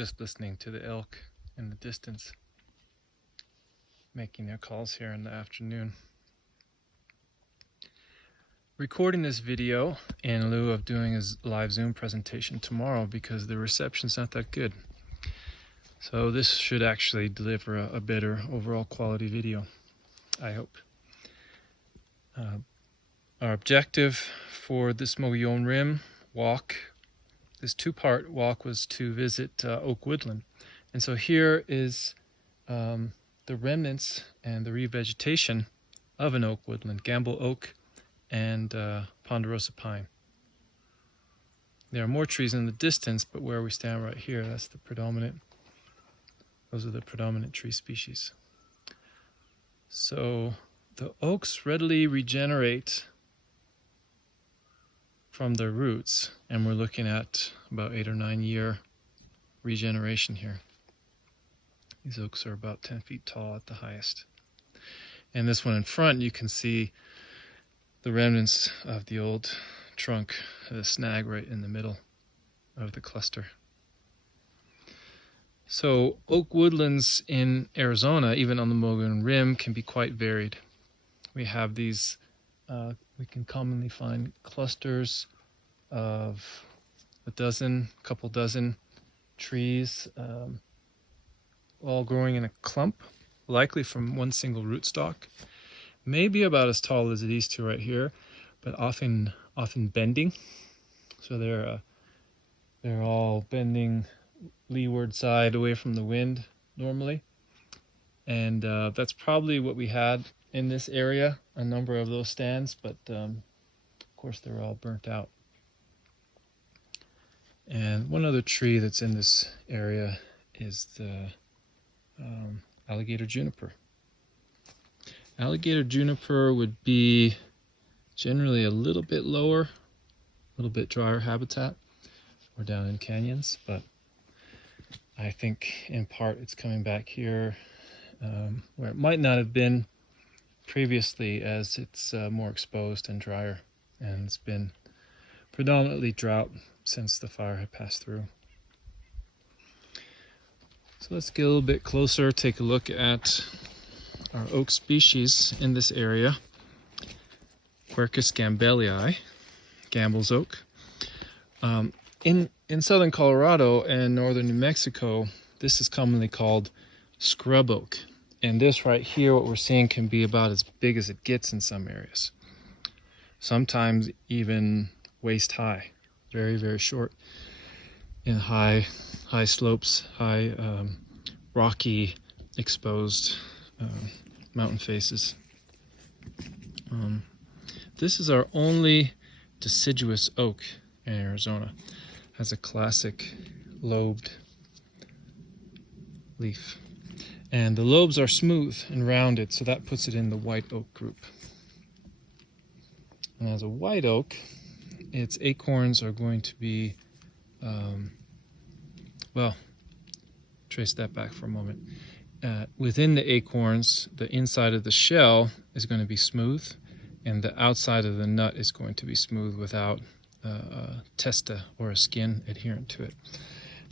just listening to the elk in the distance making their calls here in the afternoon. Recording this video in lieu of doing a live Zoom presentation tomorrow because the reception's not that good. So this should actually deliver a better overall quality video, I hope. Our objective for this Mogollon Rim walk, this two-part walk, was to visit Oak Woodland. And so here is the remnants and the revegetation of an oak woodland, Gamble oak and ponderosa pine. There are more trees in the distance, but where we stand right here, those are the predominant tree species. So the oaks readily regenerate from their roots, and we're looking at about 8 or 9 year regeneration here. These oaks are about 10 feet tall at the highest. And this one in front, you can see the remnants of the old trunk, the snag right in the middle of the cluster. So oak woodlands in Arizona, even on the Mogollon Rim, can be quite varied. We have these, we can commonly find clusters of a couple dozen trees, all growing in a clump, likely from one single rootstock, maybe about as tall as these two right here, but often bending. So they're all bending leeward side away from the wind normally, and that's probably what we had in this area, a number of those stands, but of course they're all burnt out. And one other tree that's in this area is the alligator juniper. Alligator juniper would be generally a little bit lower, a little bit drier habitat, or down in canyons, but I think in part it's coming back here where it might not have been previously, as it's more exposed and drier, and it's been predominantly drought since the fire had passed through. So let's get a little bit closer, take a look at our oak species in this area. Quercus gambelii, Gamble's oak. In southern Colorado and northern New Mexico, this is commonly called scrub oak. And this right here, what we're seeing, can be about as big as it gets in some areas. Sometimes even waist high, very, very short in high slopes, high rocky exposed mountain faces. This is our only deciduous oak in Arizona. Has a classic lobed leaf, and the lobes are smooth and rounded, so that puts it in the white oak group. And as a white oak, its acorns are going to be well, trace that back for a moment. Within the acorns, the inside of the shell is going to be smooth, and the outside of the nut is going to be smooth without a testa or a skin adherent to it.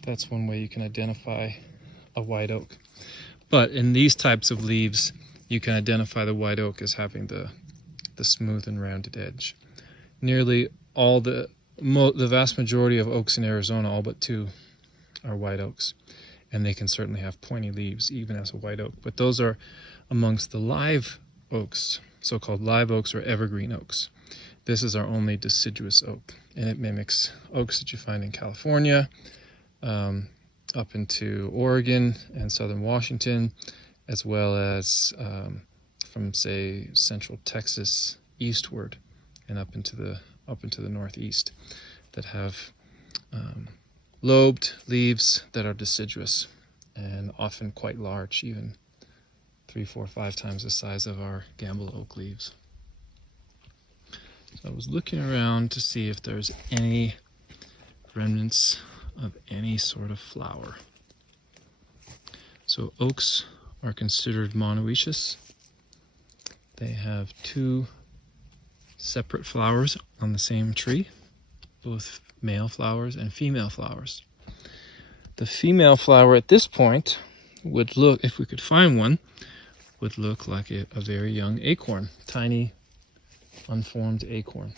That's one way you can identify a white oak. But in these types of leaves, you can identify the white oak as having the smooth and rounded edge. Nearly all the vast majority of oaks in Arizona, all but two, are white oaks, and they can certainly have pointy leaves even as a white oak. But those are amongst the live oaks, so-called live oaks or evergreen oaks. This is our only deciduous oak, and it mimics oaks that you find in California, up into Oregon and southern Washington, as well as from, say, central Texas eastward and up into the northeast, that have lobed leaves that are deciduous and often quite large, even 3, 4, 5 times the size of our Gamble oak leaves. So I was looking around to see if there's any remnants of any sort of flower. So oaks are considered monoecious. They have 2 separate flowers on the same tree, both male flowers and female flowers. the female flower at this point would look, if we could find one, would look like a very young acorn, tiny, unformed acorn.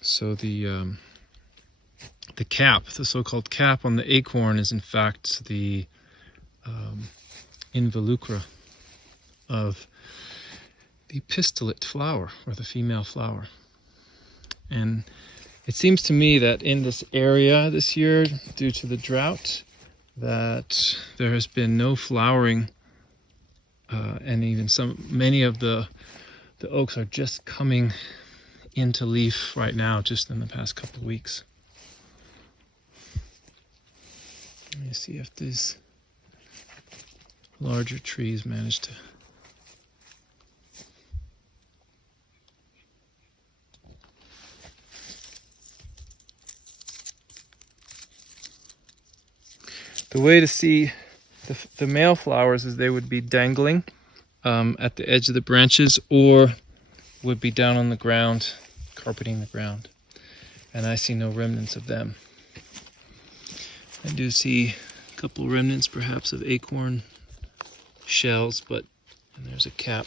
So the cap, the so-called cap on the acorn, is in fact the involucra of the pistillate flower, or the female flower. And it seems to me that in this area this year, due to the drought, that there has been no flowering, and even many of the oaks are just coming into leaf right now, just in the past couple of weeks. Let me see if these larger trees manage to. The way to see the male flowers is they would be dangling at the edge of the branches, or would be down on the ground, carpeting the ground. And I see no remnants of them. I do see a couple remnants perhaps of acorn shells, and there's a cap,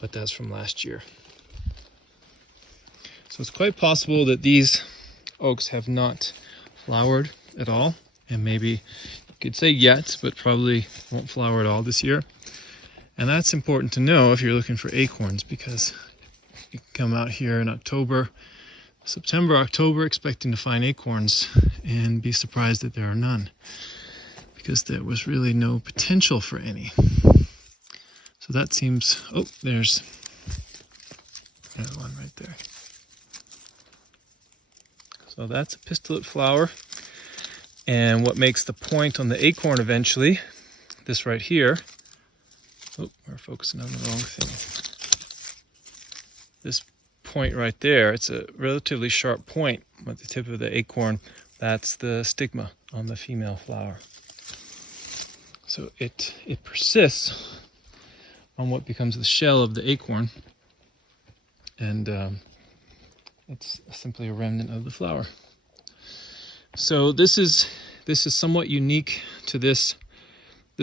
but that's from last year. So it's quite possible that these oaks have not flowered at all. And maybe you could say yet, but probably won't flower at all this year. And that's important to know if you're looking for acorns, because you can come out here in September, October, expecting to find acorns and be surprised that there are none, because there was really no potential for any. So that seems, there's one right there. So that's a pistillate flower. And what makes the point on the acorn eventually, this right here, we're focusing on the wrong thing. This point right there, it's a relatively sharp point at the tip of the acorn. That's the stigma on the female flower. So it persists on what becomes the shell of the acorn, and it's simply a remnant of the flower. So this is somewhat unique to this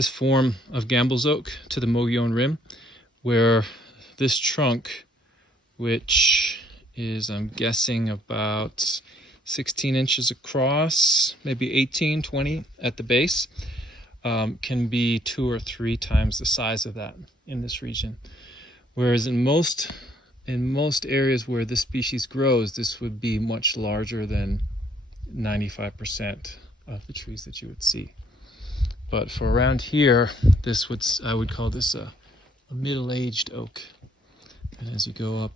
form of Gambel's oak, to the Mogollon Rim, where this trunk, which is, I'm guessing, about 16 inches across, maybe 18, 20 at the base, can be 2 or 3 times the size of that in this region. Whereas in most areas where this species grows, this would be much larger than 95% of the trees that you would see. But for around here, I would call this a middle-aged oak. And as you go up,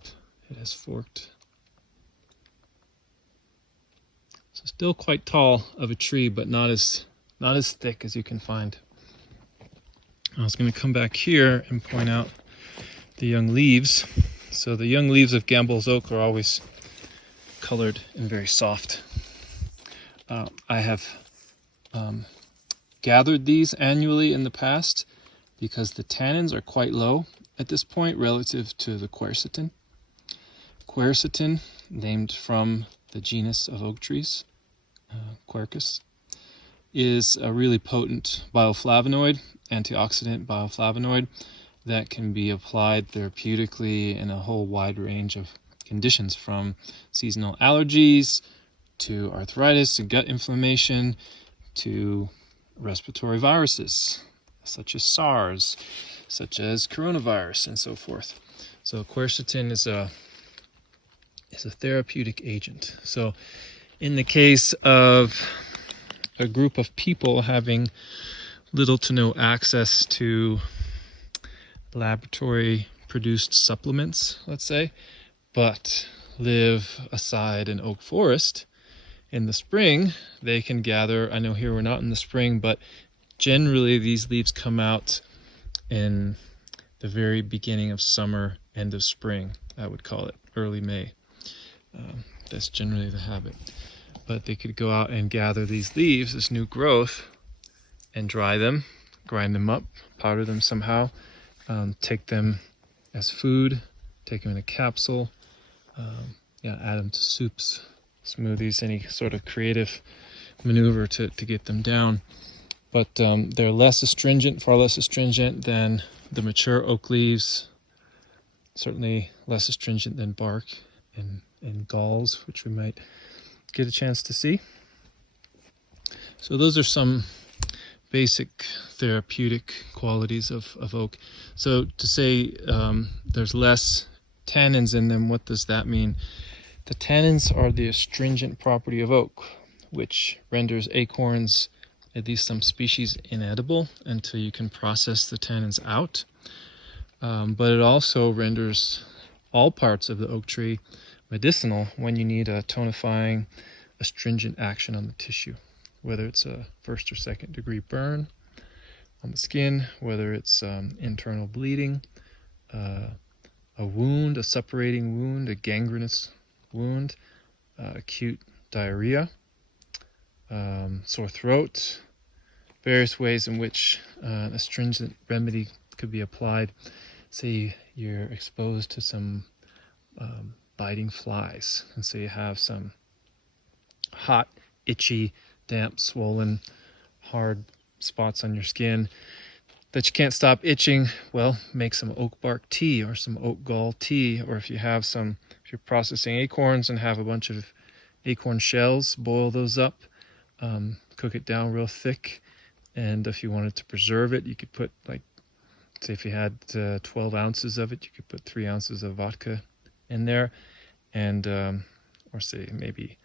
it has forked. So still quite tall of a tree, but not as thick as you can find. I was going to come back here and point out the young leaves. So the young leaves of Gambel's oak are always colored and very soft. I have gathered these annually in the past because the tannins are quite low at this point relative to the quercetin. Quercetin, named from the genus of oak trees, Quercus, is a really potent bioflavonoid, antioxidant bioflavonoid, that can be applied therapeutically in a whole wide range of conditions, from seasonal allergies to arthritis and gut inflammation to respiratory viruses such as SARS, such as coronavirus, and so forth. So quercetin is a therapeutic agent. So in the case of a group of people having little to no access to laboratory produced supplements, let's say, but live aside an oak forest, in the spring they can gather. I know here we're not in the spring, but generally these leaves come out in the very beginning of summer, end of spring, I would call it, early May. That's generally the habit. But they could go out and gather these leaves, this new growth, and dry them, grind them up, powder them somehow, take them as food, take them in a capsule, add them to soups, smoothies, any sort of creative maneuver to get them down. But they're less astringent, far less astringent than the mature oak leaves, certainly less astringent than bark and galls, which we might get a chance to see. So those are some basic therapeutic qualities of oak. So to say there's less tannins in them, what does that mean? The tannins are the astringent property of oak, which renders acorns, at least some species, inedible until you can process the tannins out. But it also renders all parts of the oak tree medicinal when you need a tonifying, astringent action on the tissue, whether it's a first or second degree burn on the skin, whether it's internal bleeding, a wound, a suppurating wound, a gangrenous wound, acute diarrhea, sore throat, various ways in which an astringent remedy could be applied. Say you're exposed to some biting flies, and so you have some hot, itchy, damp, swollen, hard spots on your skin that you can't stop itching. Well, make some oak bark tea or some oak gall tea, or if you're processing acorns and have a bunch of acorn shells, boil those up, cook it down real thick, and if you wanted to preserve it, you could put, like, say if you had 12 ounces of it, you could put 3 ounces of vodka in there, and or say maybe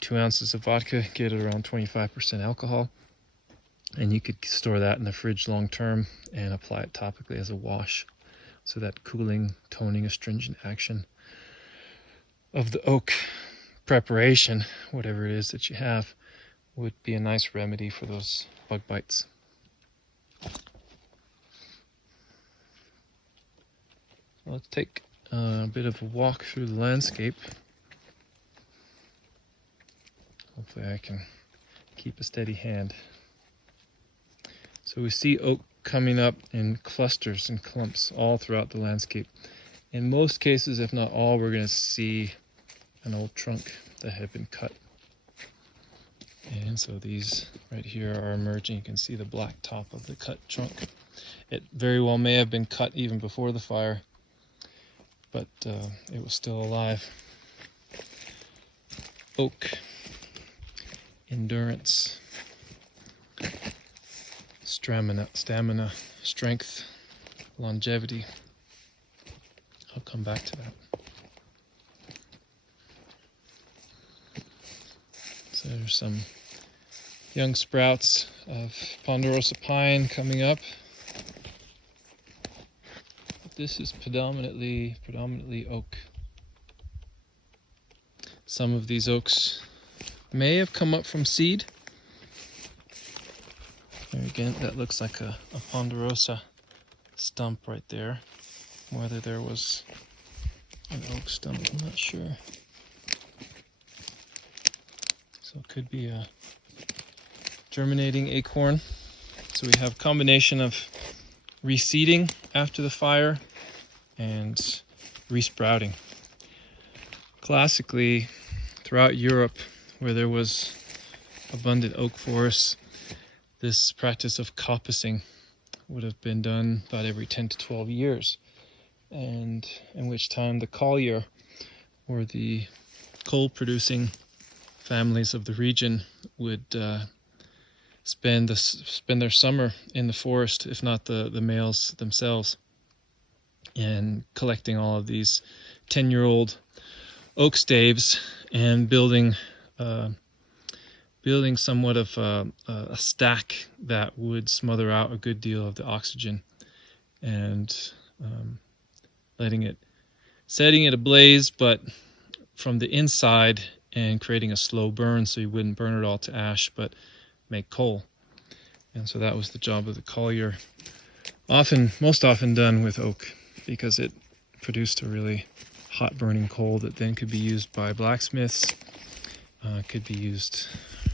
2 ounces of vodka, get it around 25% alcohol, and you could store that in the fridge long term and apply it topically as a wash. So that cooling, toning, astringent action of the oak preparation, whatever it is that you have, would be a nice remedy for those bug bites. Let's take a bit of a walk through the landscape. Hopefully I can keep a steady hand. So we see oak coming up in clusters and clumps all throughout the landscape. In most cases, if not all, we're going to see an old trunk that had been cut. And so these right here are emerging. You can see the black top of the cut trunk. It very well may have been cut even before the fire, but it was still alive. Oak, endurance, stamina, strength, longevity. I'll come back to that. So there's some young sprouts of ponderosa pine coming up. This is predominantly oak. Some of these oaks may have come up from seed. There again, that looks like a ponderosa stump right there. Whether there was an oak stump, I'm not sure. So it could be a germinating acorn. So we have a combination of reseeding after the fire and resprouting. Classically, throughout Europe, where there was abundant oak forests, this practice of coppicing would have been done about every 10 to 12 years, and in which time the collier, or the coal-producing families of the region, would spend their summer in the forest, if not the males themselves, and collecting all of these 10-year-old oak staves and building somewhat of a stack that would smother out a good deal of the oxygen, and setting it ablaze, but from the inside, and creating a slow burn so you wouldn't burn it all to ash, but make coal. And so that was the job of the collier, most often done with oak, because it produced a really hot burning coal that then could be used by blacksmiths, could be used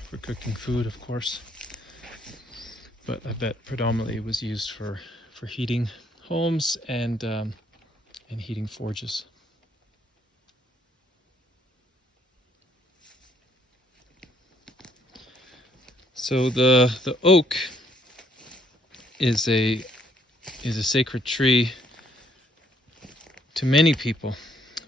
for cooking food, of course, but I bet predominantly it was used for heating homes and heating forges. So the oak is a sacred tree to many people,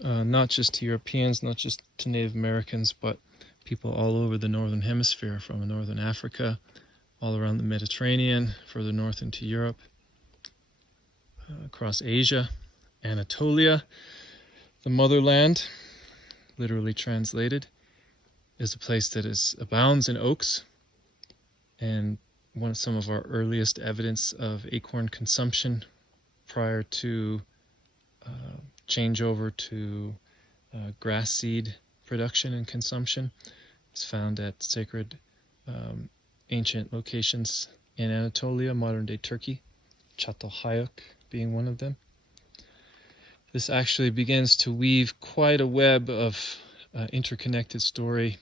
not just to Europeans, not just to Native Americans, but people all over the northern hemisphere, from northern Africa, all around the Mediterranean, further north into Europe, across Asia, Anatolia, the motherland, literally translated, is a place that abounds in oaks, and some of our earliest evidence of acorn consumption prior to changeover to grass seed production and consumption is found at sacred ancient locations in Anatolia, modern-day Turkey, Çatalhöyük being one of them. This actually begins to weave quite a web of interconnected story,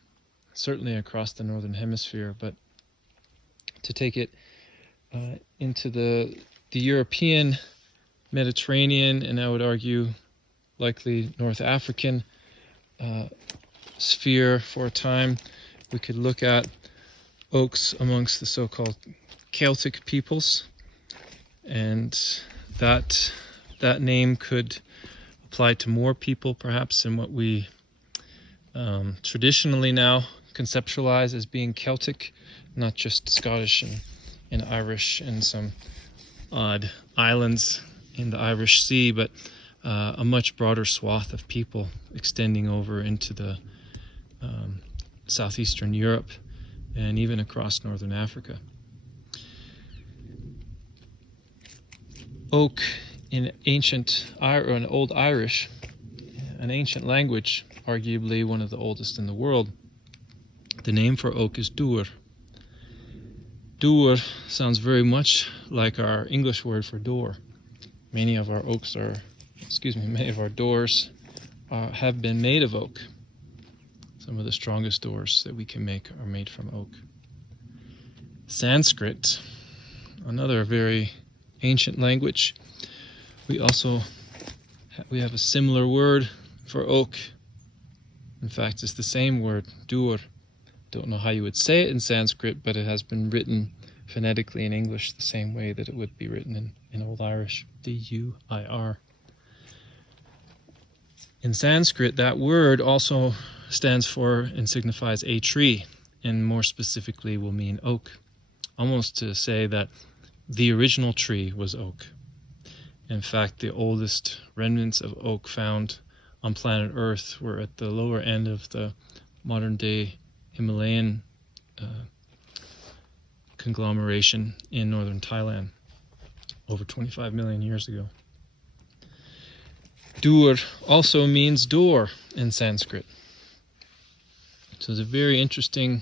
certainly across the northern hemisphere, but to take it into the European, Mediterranean, and I would argue likely North African sphere for a time, we could look at oaks amongst the so-called Celtic peoples, and that name could apply to more people perhaps than what we traditionally now conceptualize as being Celtic, not just Scottish and Irish and some odd islands in the Irish Sea, but a much broader swath of people extending over into the southeastern Europe and even across northern Africa. Oak in an Old Irish, an ancient language, arguably one of the oldest in the world, the name for oak is dŵr. Dŵr sounds very much like our English word for door. Many of our doors have been made of oak. Some of the strongest doors that we can make are made from oak. Sanskrit, another very ancient language. We have a similar word for oak. In fact, it's the same word, dur. Don't know how you would say it in Sanskrit, but it has been written phonetically in English the same way that it would be written in Old Irish, D-U-I-R. In Sanskrit, that word also stands for and signifies a tree, and more specifically will mean oak, almost to say that the original tree was oak. In fact, the oldest remnants of oak found on planet Earth were at the lower end of the modern-day Himalayan conglomeration in northern Thailand over 25 million years ago. Dur also means door in Sanskrit. So there's a very interesting,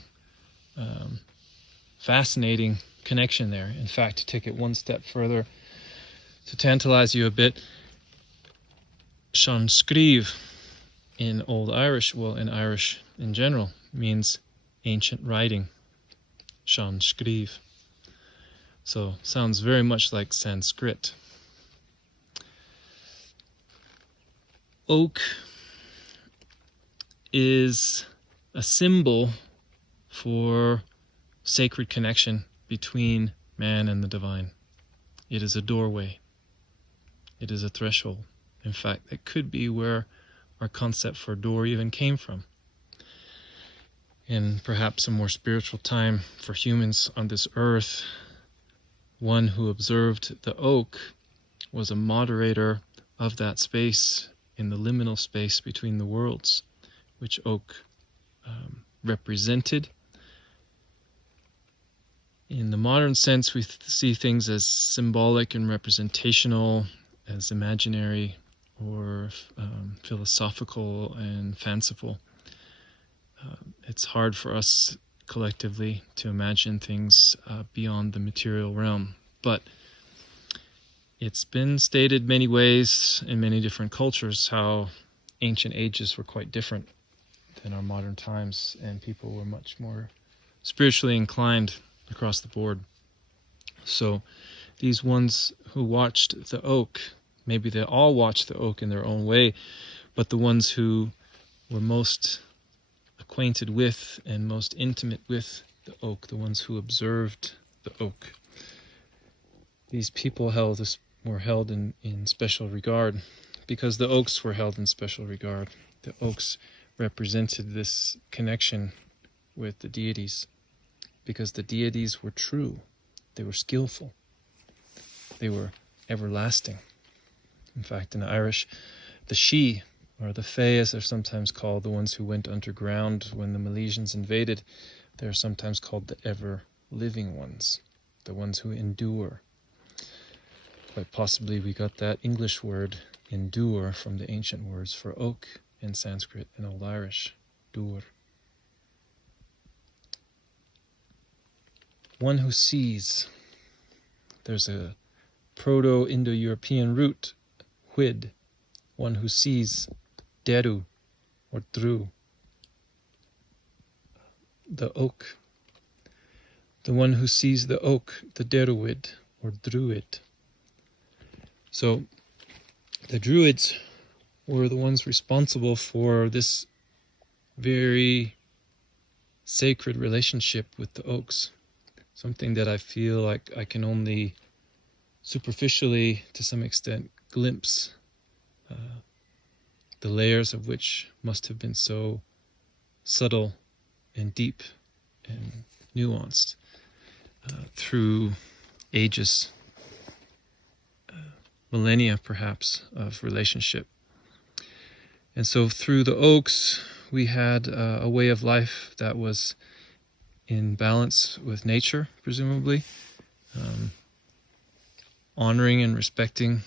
fascinating connection there. In fact, to take it one step further, to tantalize you a bit, Sean Skriv in Old Irish, well, in Irish in general, means ancient writing. Sean Skriv. So sounds very much like Sanskrit. Oak is a symbol for sacred connection between man and the divine. It is a doorway. It is a threshold. In fact, it could be where our concept for door even came from. In perhaps a more spiritual time for humans on this earth, one who observed the oak was a moderator of that space, in the liminal space between the worlds, which oak represented. In the modern sense, we see things as symbolic and representational, as imaginary or philosophical and fanciful. It's hard for us collectively to imagine things beyond the material realm, but it's been stated many ways in many different cultures how ancient ages were quite different than our modern times, and people were much more spiritually inclined across the board. So these ones who watched the oak, maybe they all watched the oak in their own way, but the ones who were most acquainted with and most intimate with the oak, the ones who observed the oak. These people were held in special regard because the oaks were held in special regard. The oaks represented this connection with the deities because the deities were true, they were skillful, they were everlasting. In fact, in Irish, the Sidhe, or the Fae as they're sometimes called, the ones who went underground when the Milesians invaded, they're sometimes called the ever-living ones, the ones who endure. Quite possibly we got that English word endure from the ancient words for oak in Sanskrit and Old Irish, dur. One who sees. There's a Proto-Indo-European root, huid, one who sees, deru, or dru. The oak. The one who sees the oak, the deruid, or druid. So, the Druids were the ones responsible for this very sacred relationship with the oaks. Something that I feel like I can only superficially, to some extent, glimpse the layers of which must have been so subtle and deep and nuanced through ages, millennia perhaps, of relationship. And so through the oaks, we had a way of life that was in balance with nature, presumably, honoring and respecting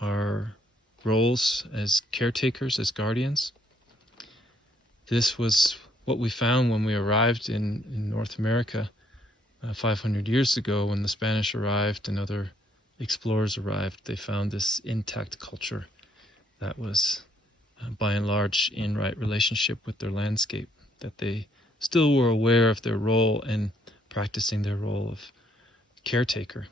our roles as caretakers, as guardians. This was what we found when we arrived in North America 500 years ago. When the Spanish arrived and other explorers arrived, they found this intact culture that was by and large in right relationship with their landscape, that they still were aware of their role and practicing their role of caretaker.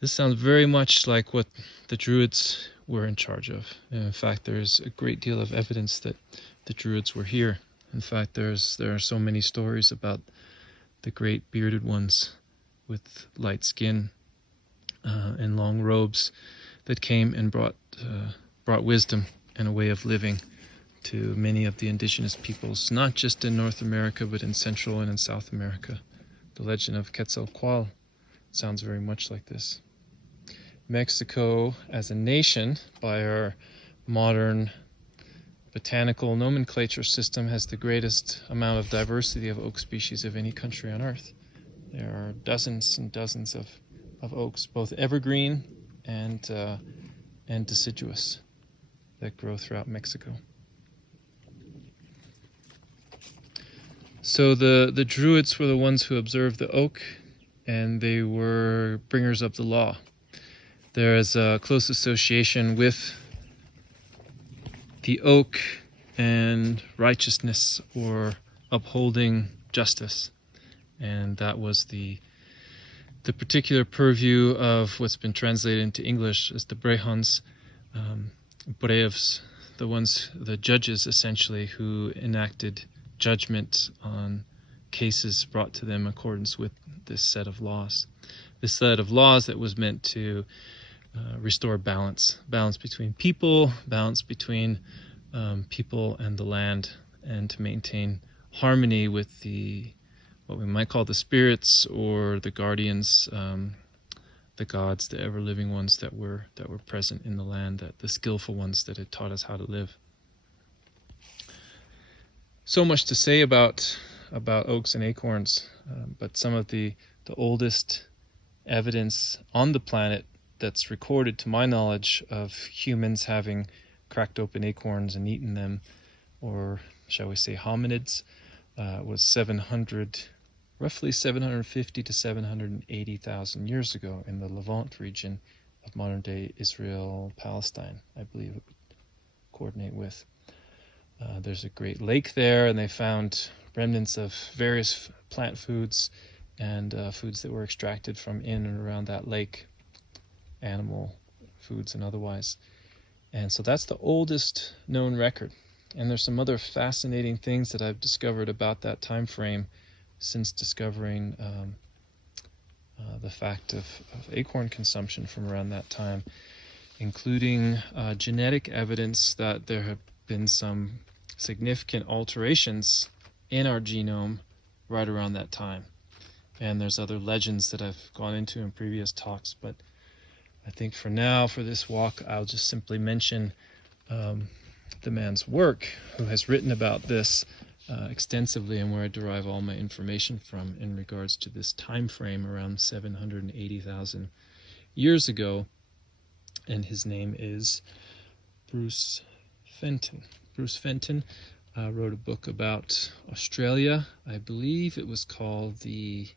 This sounds very much like what the Druids were in charge of. And in fact, there's a great deal of evidence that the Druids were here. In fact, there are so many stories about the great bearded ones with light skin and long robes that came and brought wisdom and a way of living to many of the indigenous peoples, not just in North America, but in Central and in South America. The legend of Quetzalcoatl sounds very much like this. Mexico, as a nation, by our modern botanical nomenclature system, has the greatest amount of diversity of oak species of any country on earth. There are dozens and dozens of oaks, both evergreen and deciduous, that grow throughout Mexico. So the Druids were the ones who observed the oak, and they were bringers of the law. There is a close association with the oak and righteousness, or upholding justice. And that was the particular purview of what's been translated into English as the brehons, brevs, the judges essentially, who enacted judgment on cases brought to them in accordance with this set of laws. This set of laws that was meant to restore balance between people, balance between people and the land, and to maintain harmony with what we might call the spirits or the guardians, the gods, the ever-living ones that were present in the land, the skillful ones that had taught us how to live. So much to say about oaks and acorns, but some of the oldest evidence on the planet that's recorded, to my knowledge, of humans having cracked open acorns and eaten them, or shall we say hominids, was roughly 750 to 780,000 years ago in the Levant region of modern-day Israel, Palestine, I believe it would coordinate with. There's a great lake there, and they found remnants of various plant foods and foods that were extracted from in and around that lake, animal foods and otherwise. And so that's the oldest known record. And there's some other fascinating things that I've discovered about that time frame since discovering the fact of acorn consumption from around that time, including genetic evidence that there have been some significant alterations in our genome right around that time. And there's other legends that I've gone into in previous talks, but I think for now, for this walk, I'll just simply mention the man's work, who has written about this extensively, and where I derive all my information from in regards to this time frame around 780,000 years ago. And his name is Bruce Fenton. Bruce Fenton wrote a book about Australia. I believe it was called the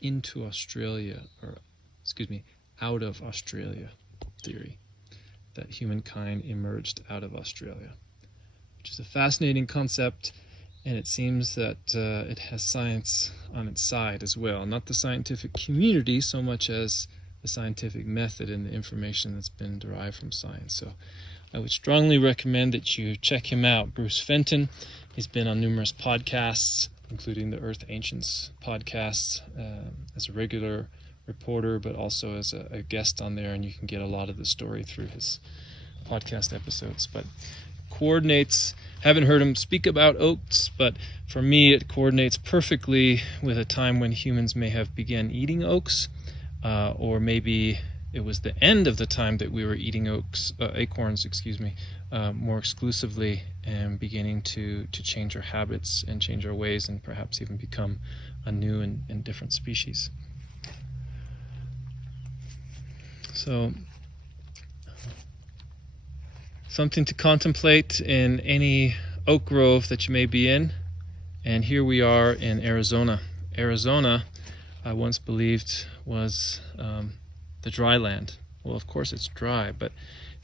Into Australia, or excuse me, Out of Australia theory, that humankind emerged out of Australia, which is a fascinating concept, and it seems that it has science on its side as well. Not the scientific community so much as the scientific method and the information that's been derived from science. So I would strongly recommend that you check him out, Bruce Fenton. He's been on numerous podcasts, including the Earth Ancients podcast, as a regular reporter, but also as a guest on there, and you can get a lot of the story through his podcast episodes. But coordinates, haven't heard him speak about oaks, but for me it coordinates perfectly with a time when humans may have begun eating oaks, or maybe it was the end of the time that we were eating acorns, more exclusively, and beginning to change our habits and change our ways, and perhaps even become a new and different species. So, something to contemplate in any oak grove that you may be in. And here we are in Arizona. Arizona, I once believed, was the dry land. Well, of course it's dry, but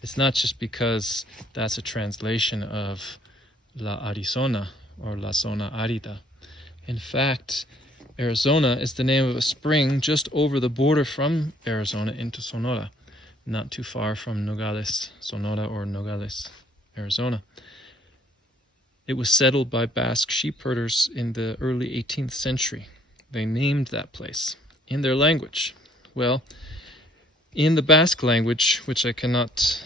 it's not just because that's a translation of La Arizona or La Zona Arida. In fact, Arizona is the name of a spring just over the border from Arizona into Sonora, not too far from Nogales, Sonora, or Nogales, Arizona. It was settled by Basque sheep herders in the early 18th century. They named that place in their language. Well, in the Basque language, which I cannot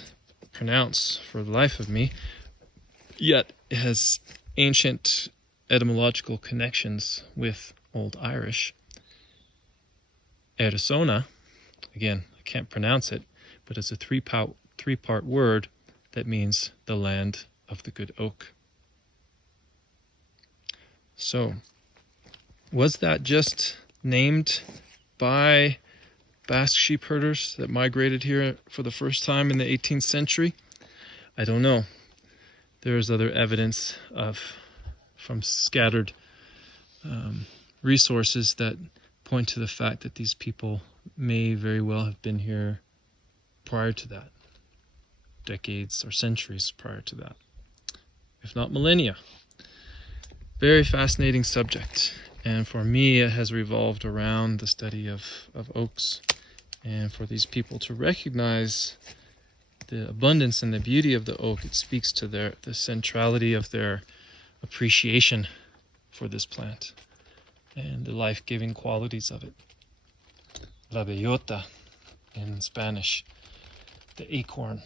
pronounce for the life of me, yet it has ancient etymological connections with Old Irish, Arizona, again, I can't pronounce it, but it's a three-part word that means the land of the good oak. So, was that just named by Basque sheep herders that migrated here for the first time in the 18th century? I don't know. There is other evidence from scattered resources that point to the fact that these people may very well have been here prior to that, decades or centuries prior to that, if not millennia. Very fascinating subject, and for me it has revolved around the study of oaks, and for these people to recognize the abundance and the beauty of the oak. It speaks to the centrality of their appreciation for this plant and the life-giving qualities of it. La bellota in Spanish, the acorn.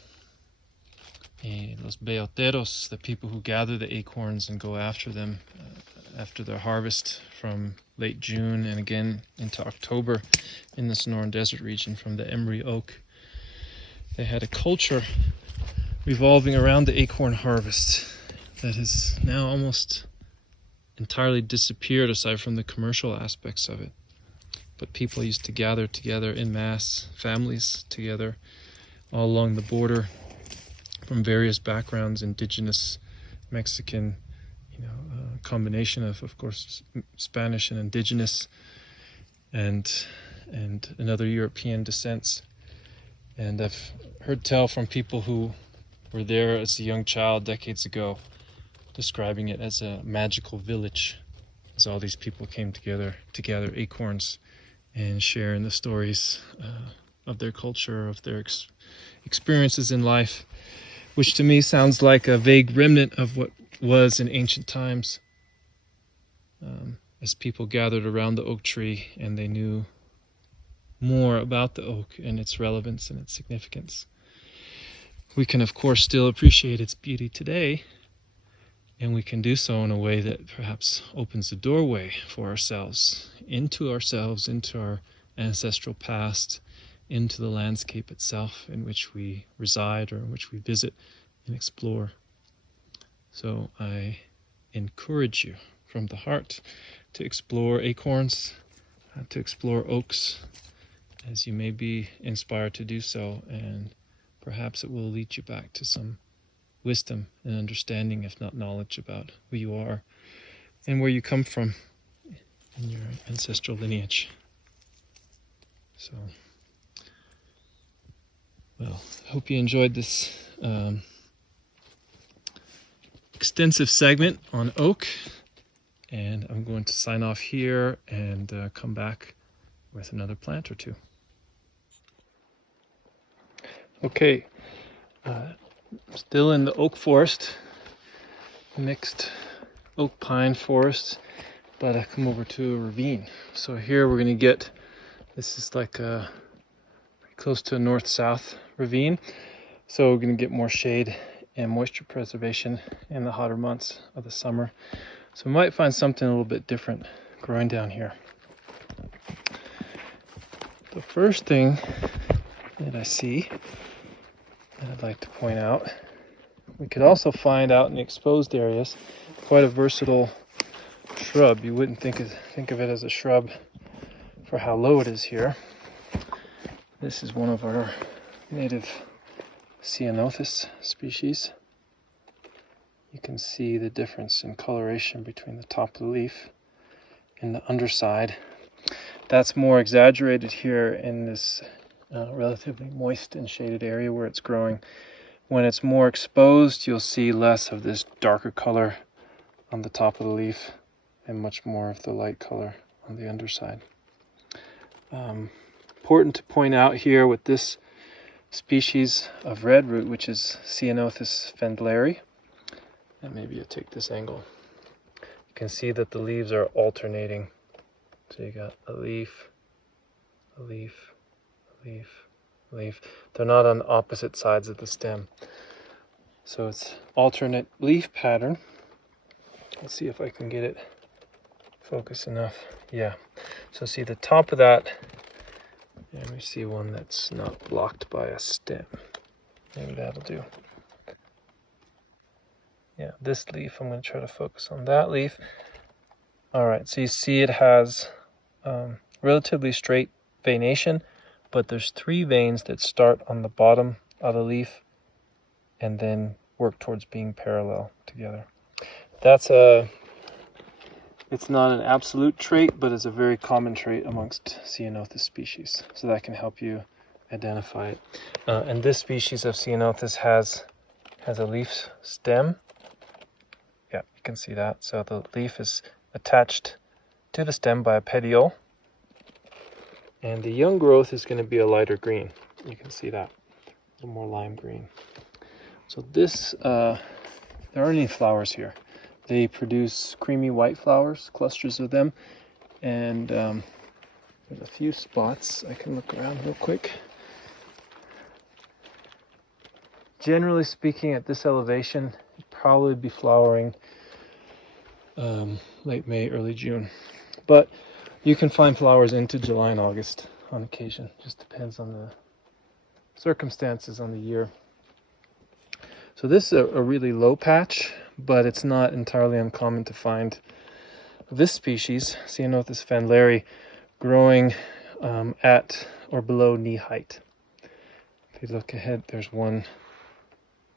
Los belloteros, the people who gather the acorns and go after them after their harvest from late June and again into October in the Sonoran Desert region from the emery oak. They had a culture revolving around the acorn harvest that has now almost entirely disappeared aside from the commercial aspects of it. But people used to gather together in mass, families together, all along the border from various backgrounds, indigenous, Mexican, combination of course, Spanish and indigenous, and another European descents. And I've heard tell from people who were there as a young child decades ago, describing it as a magical village, as all these people came together to gather acorns and share in the stories of their culture, of their experiences in life, which to me sounds like a vague remnant of what was in ancient times. as people gathered around the oak tree and they knew more about the oak and its relevance and its significance. We can, of course, still appreciate its beauty today, and we can do so in a way that perhaps opens the doorway for ourselves, into our ancestral past, into the landscape itself in which we reside or in which we visit and explore. So I encourage you from the heart to explore acorns, to explore oaks, as you may be inspired to do so, and perhaps it will lead you back to some wisdom and understanding, if not knowledge, about who you are and where you come from in your ancestral lineage. So, well, I hope you enjoyed this extensive segment on oak, and I'm going to sign off here and come back with another plant or two. Okay, still in the oak forest, mixed oak pine forest, but I come over to a ravine. So here we're going to get, this is like pretty close to a north-south ravine, so we're going to get more shade and moisture preservation in the hotter months of the summer. So we might find something a little bit different growing down here. The first thing that I see that I'd like to point out, we could also find out in the exposed areas quite a versatile shrub. You wouldn't think of it as a shrub for how low it is here. This is one of our native Ceanothus species. You can see the difference in coloration between the top of the leaf and the underside. That's more exaggerated here in this relatively moist and shaded area where it's growing. When it's more exposed, you'll see less of this darker color on the top of the leaf and much more of the light color on the underside. Important to point out here with this species of redroot, which is Ceanothus fendleri, and maybe you'll take this angle, you can see that the leaves are alternating. So you got a leaf, a leaf, a leaf, a leaf. They're not on opposite sides of the stem. So it's alternate leaf pattern. Let's see if I can get it focus enough. Yeah. So see the top of that, and we see one that's not blocked by a stem. Maybe that'll do. Yeah, this leaf, I'm going to try to focus on that leaf. All right, so you see it has relatively straight veination, but there's 3 veins that start on the bottom of the leaf and then work towards being parallel together. It's not an absolute trait, but it's a very common trait amongst Ceanothus species. So that can help you identify it. And this species of Ceanothus has a leaf stem. Yeah, you can see that. So the leaf is attached to the stem by a petiole. And the young growth is going to be a lighter green. You can see that. A little more lime green. So this, there aren't any flowers here. They produce creamy white flowers, clusters of them. And there's a few spots. I can look around real quick. Generally speaking, at this elevation, it'd probably be flowering late May, early June. But you can find flowers into July and August on occasion. Just depends on the circumstances on the year. So this is a really low patch, but it's not entirely uncommon to find this species, Ceanothus fendleri, growing at or below knee height. If you look ahead, there's one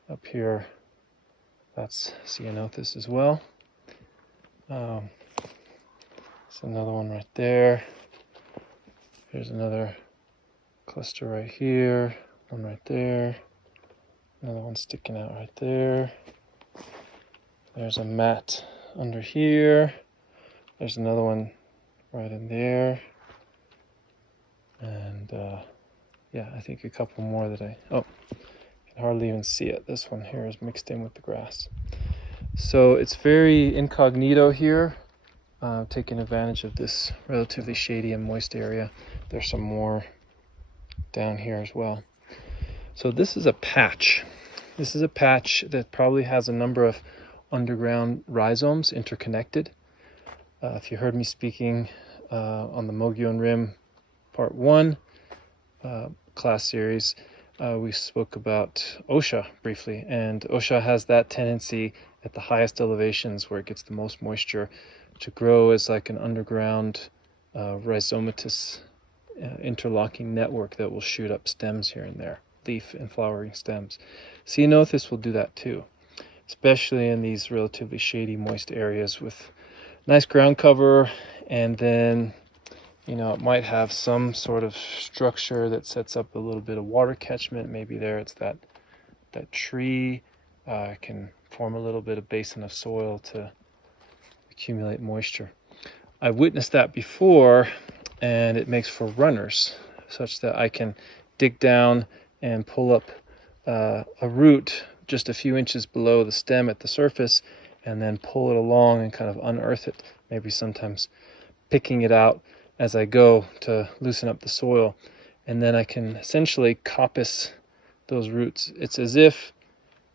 up here. That's Ceanothus as well. There's another one right there. Here's another cluster right here. One right there. Another one sticking out right there. There's a mat under here. There's another one right in there. And yeah, I think a couple more that I can hardly even see it. This one here is mixed in with the grass. So it's very incognito here. taking advantage of this relatively shady and moist area. There's some more down here as well. So this is a patch. This is a patch that probably has a number of underground rhizomes interconnected. If you heard me speaking on the Mogollon Rim Part 1 class series, we spoke about OSHA briefly, and OSHA has that tendency at the highest elevations where it gets the most moisture to grow as like an underground rhizomatous interlocking network that will shoot up stems here and there, leaf and flowering stems. Ceanothus will do that too, especially in these relatively shady, moist areas with nice ground cover, and then it might have some sort of structure that sets up a little bit of water catchment. Maybe there it's that tree can form a little bit of basin of soil to accumulate moisture. I've witnessed that before, and it makes for runners, such that I can dig down and pull up a root just a few inches below the stem at the surface, and then pull it along and kind of unearth it, maybe sometimes picking it out as I go to loosen up the soil. And then I can essentially coppice those roots. It's as if,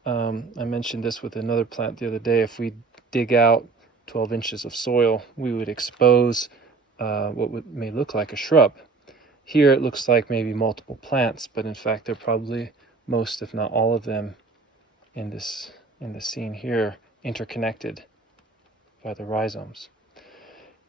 I mentioned this with another plant the other day, if we dig out 12 inches of soil, we would expose what may look like a shrub. Here it looks like maybe multiple plants, but in fact they're probably most, if not all of them in this scene here, interconnected by the rhizomes.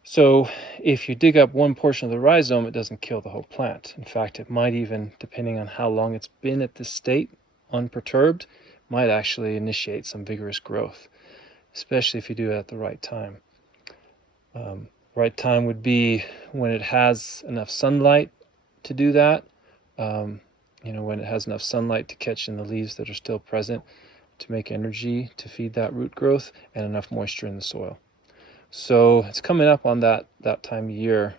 So if you dig up one portion of the rhizome, it doesn't kill the whole plant. In fact, it might even, depending on how long it's been at this state, unperturbed, might actually initiate some vigorous growth, especially if you do it at the right time. Right time would be when it has enough sunlight to do that, when it has enough sunlight to catch in the leaves that are still present to make energy to feed that root growth, and enough moisture in the soil. So it's coming up on that time of year,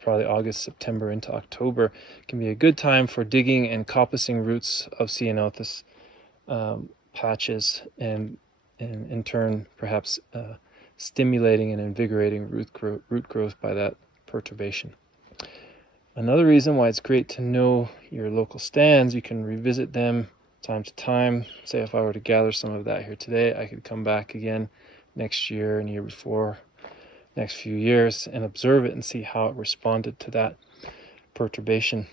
probably August, September into October. It can be a good time for digging and coppicing roots of Ceanothus patches, and in turn perhaps stimulating and invigorating root growth by that perturbation. Another reason why it's great to know your local stands, you can revisit them time to time. Say if I were to gather some of that here today, I could come back again next year and year before, next few years, and observe it and see how it responded to that perturbation,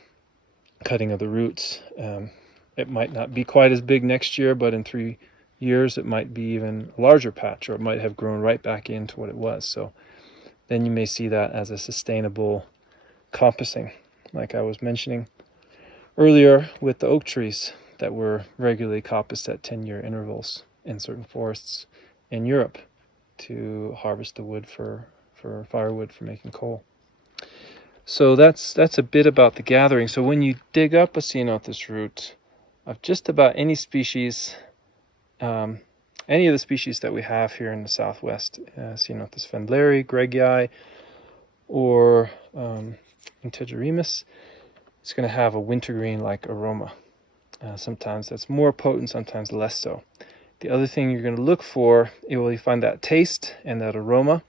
cutting of the roots. It might not be quite as big next year, but in 3 years it might be even a larger patch, or it might have grown right back into what it was. So then you may see that as a sustainable coppicing, like I was mentioning earlier with the oak trees that were regularly coppiced at 10-year intervals in certain forests in Europe to harvest the wood for firewood for making coal. So that's a bit about the gathering. So when you dig up a Ceanothus root of just about any species, any of the species that we have here in the Southwest, Ceanothus fendleri, Gregii, or Integerrimus, it's going to have a wintergreen-like aroma. Sometimes that's more potent, sometimes less so. The other thing you're going to look for, you find that taste and that aroma,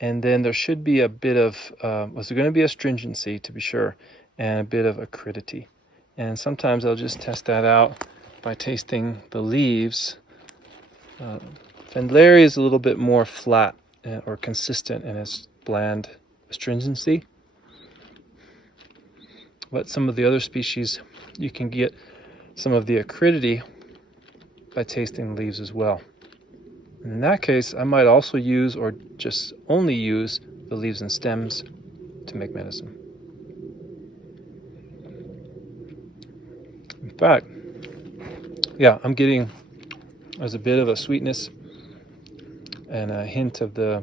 and then there should be a bit of, there's going to be astringency to be sure, and a bit of acridity. And sometimes I'll just test that out by tasting the leaves. Fendleri is a little bit more flat or consistent in its bland astringency. But some of the other species, you can get some of the acridity by tasting the leaves as well. And in that case, I might also use, or just only use, the leaves and stems to make medicine. In fact, I'm getting, there's a bit of a sweetness and a hint of the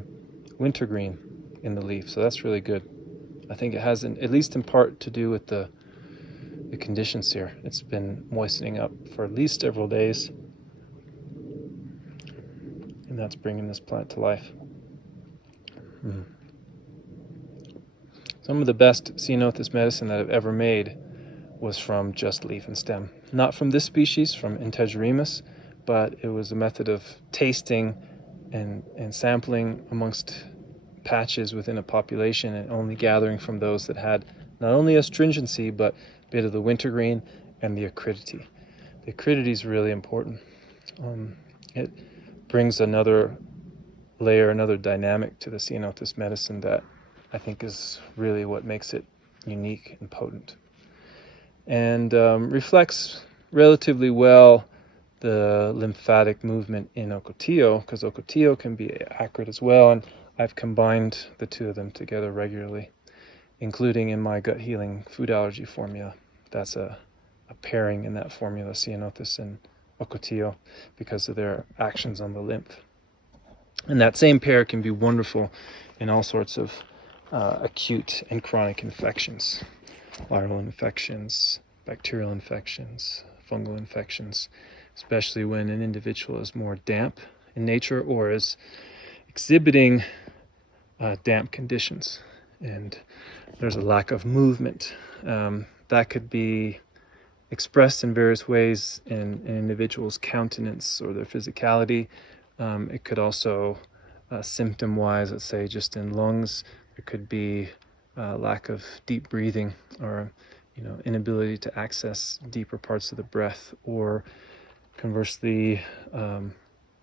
wintergreen in the leaf, so that's really good. I think it has, at least in part, to do with the conditions here. It's been moistening up for at least several days, and that's bringing this plant to life. Some of the best Ceanothus medicine that I've ever made was from just leaf and stem. Not from this species, from Integerrimus, but it was a method of tasting and sampling amongst patches within a population and only gathering from those that had not only astringency but a bit of the wintergreen and the acridity. The acridity is really important. It brings another layer, another dynamic to the Ceanothus medicine that I think is really what makes it unique and potent, and reflects relatively well the lymphatic movement in Ocotillo, because Ocotillo can be acrid as well, and I've combined the two of them together regularly, including in my gut healing food allergy formula. That's a pairing in that formula, Ceanothus and Ocotillo, because of their actions on the lymph. And that same pair can be wonderful in all sorts of acute and chronic infections, viral infections, bacterial infections, fungal infections, especially when an individual is more damp in nature or is exhibiting damp conditions and there's a lack of movement. That could be expressed in various ways in an individual's countenance or their physicality. It could also, symptom-wise, let's say just in lungs, there could be lack of deep breathing or inability to access deeper parts of the breath, or conversely,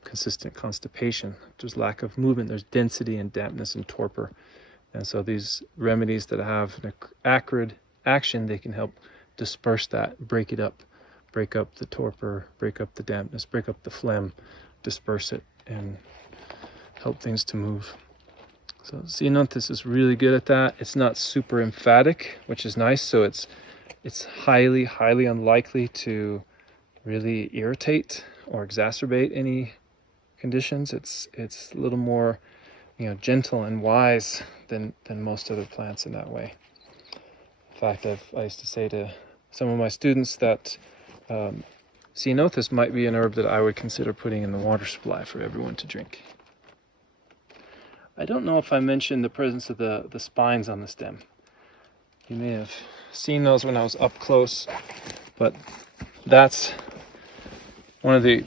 consistent constipation. There's lack of movement, there's density and dampness and torpor. And so these remedies that have an acrid action, they can help disperse that, break it up, break up the torpor, break up the dampness, break up the phlegm, disperse it, and help things to move. So Ceanothus is really good at that. It's not super emphatic, which is nice. So it's highly, highly unlikely to really irritate or exacerbate any conditions. It's a little more, gentle and wise than most other plants in that way. In fact, I used to say to some of my students that Ceanothus might be an herb that I would consider putting in the water supply for everyone to drink. I don't know if I mentioned the presence of the spines on the stem. You may have seen those when I was up close, but that's one of the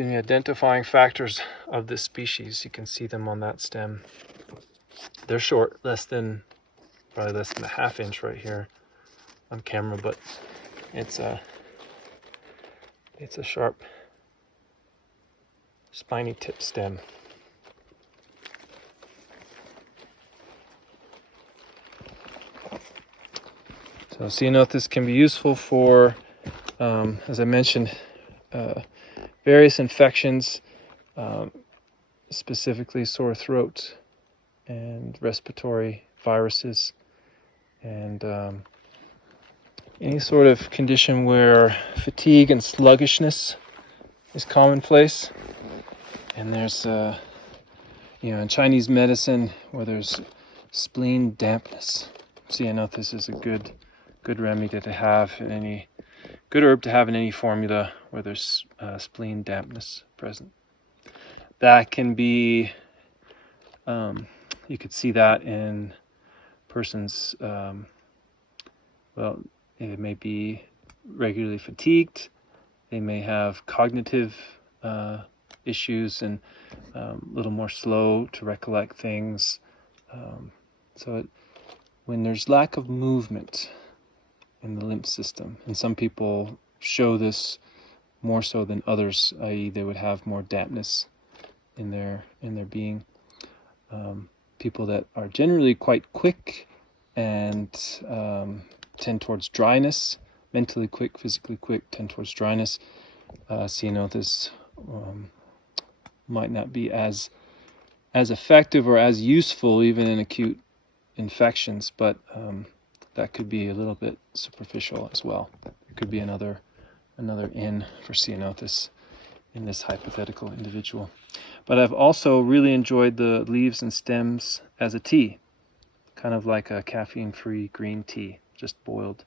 identifying factors of this species. You can see them on that stem. They're short, probably less than a half inch right here on camera, but it's a sharp, spiny tip stem. So Ceanothus can be useful for, as I mentioned, various infections, specifically sore throat and respiratory viruses, and any sort of condition where fatigue and sluggishness is commonplace. And there's, in Chinese medicine, where there's spleen dampness, Ceanothus is a good remedy to have in any good herb to have in any formula where there's spleen dampness present. That can be, you could see that in persons, they may be regularly fatigued, they may have cognitive issues and a little more slow to recollect things. When there's lack of movement in the lymph system, and some people show this more so than others, i.e. they would have more dampness in their being. People that are generally quite quick and tend towards dryness, mentally quick, physically quick, tend towards dryness. Ceanothus might not be as effective or as useful even in acute infections, but that could be a little bit superficial as well. It could be another in for Ceanothus in this hypothetical individual. But I've also really enjoyed the leaves and stems as a tea, kind of like a caffeine-free green tea, just boiled.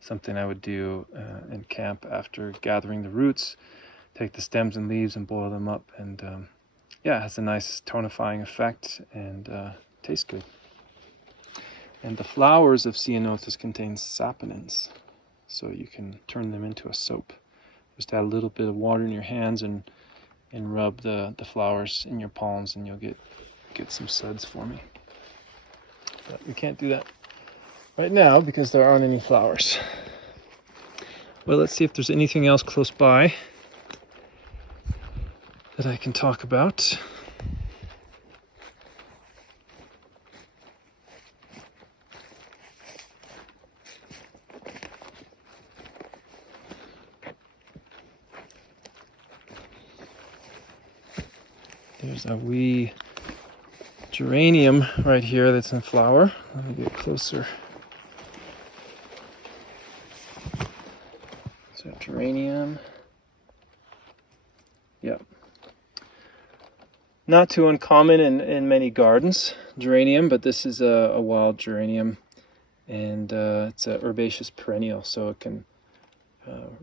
Something I would do in camp after gathering the roots, take the stems and leaves and boil them up, and it has a nice tonifying effect and tastes good. And the flowers of Ceanothus contain saponins, so you can turn them into a soap. Just add a little bit of water in your hands and rub the flowers in your palms, and you'll get get some suds for me. But we can't do that right now because there aren't any flowers. Well, let's see if there's anything else close by that I can talk about. There's a wee geranium right here that's in flower. Let me get closer. So geranium. Yep. Not too uncommon in many gardens, geranium, but this is a wild geranium, and it's an herbaceous perennial, so it can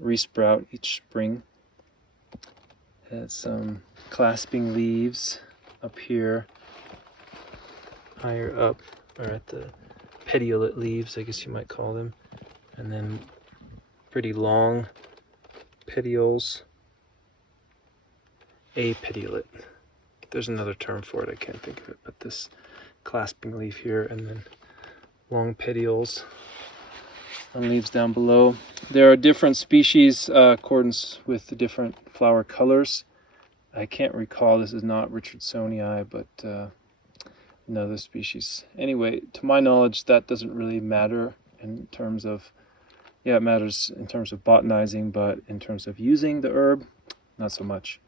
resprout each spring. It has some clasping leaves up here, higher up, or at the petiolate leaves, I guess you might call them, and then pretty long petioles, apetiolate. There's another term for it, I can't think of it, but this clasping leaf here, and then long petioles and leaves down below. There are different species accordance with the different flower colors. I can't recall, this is not Richardsonii, but another species. Anyway, to my knowledge, that doesn't really matter in terms of, yeah, it matters in terms of botanizing, but in terms of using the herb, not so much.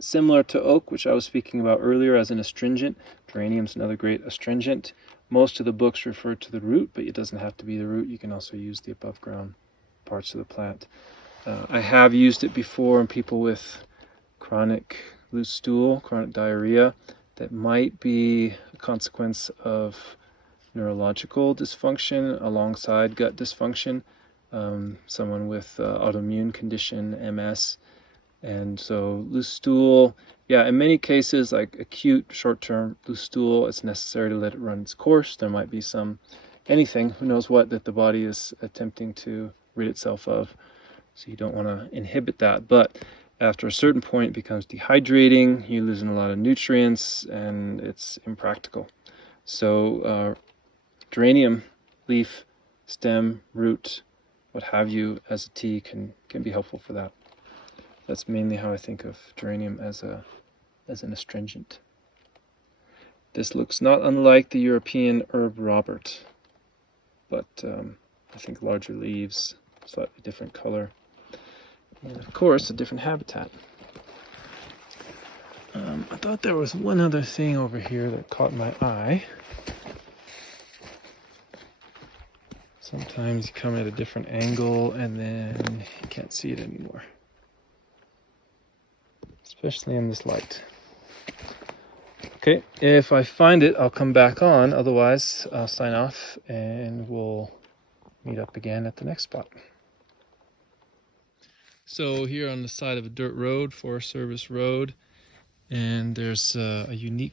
Similar to oak, which I was speaking about earlier as an astringent, geranium's another great astringent. Most of the books refer to the root, but it doesn't have to be the root. You can also use the above ground parts of the plant. I have used it before in people with chronic loose stool, chronic diarrhea, that might be a consequence of neurological dysfunction alongside gut dysfunction. Someone with autoimmune condition, MS. And so loose stool, yeah, in many cases, like acute short-term loose stool, it's necessary to let it run its course. There might be anything, who knows what, that the body is attempting to rid itself of. So you don't want to inhibit that. But after a certain point, it becomes dehydrating, you're losing a lot of nutrients, and it's impractical. So geranium, leaf, stem, root, what have you, as a tea can be helpful for that. That's mainly how I think of geranium as an astringent. This looks not unlike the European herb Robert, but I think larger leaves, slightly different color, and of course a different habitat. I thought there was one other thing over here that caught my eye. Sometimes you come at a different angle and then you can't see it anymore, especially in this light. Okay, if I find it, I'll come back on. Otherwise, I'll sign off and we'll meet up again at the next spot. So here on the side of a dirt road, Forest Service road, and there's a unique